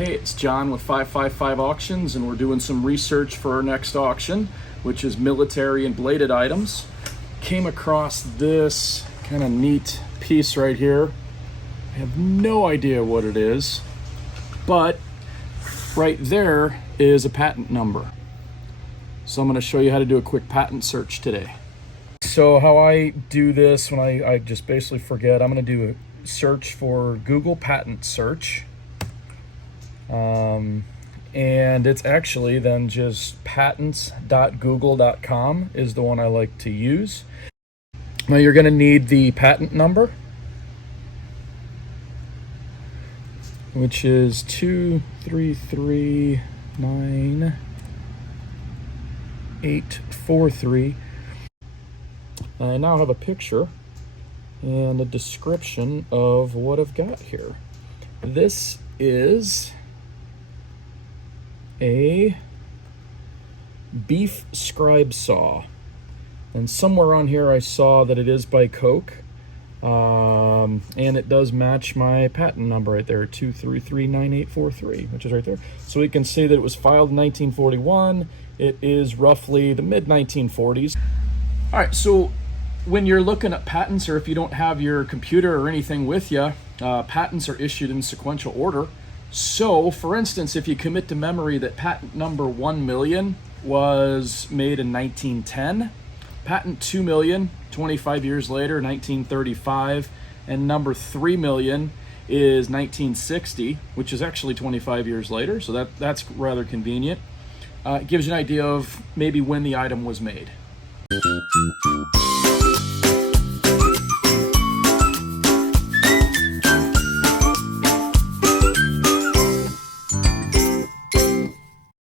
Hey, it's John with 555 Auctions, and we're doing some research for our next auction, which is military and bladed items. Came across this kind of neat piece right here. I have no idea what it is, but right there is a patent number. So I'm going to show you how to do a quick patent search today. So how I do this when I just basically forget, I'm going to do a search for Google patent search. And it's actually then just patents.google.com is the one I like to use. Now you're going to need the patent number, which is 2339843. I now have a picture and a description of what I've got here. This is a beef scribe saw, and somewhere on here I saw that it is by Coke, and it does match my patent number right there, 2339843, which is right there. So we can see that it was filed in 1941. It is roughly the mid-1940s. All right, so when you're looking at patents, or if you don't have your computer or anything with you, patents are issued in sequential order. So, for instance, if you commit to memory that patent number 1 million was made in 1910, patent 2 million, 25 years later, 1935, and number 3 million is 1960, which is actually 25 years later, so that's rather convenient. It gives you an idea of maybe when the item was made.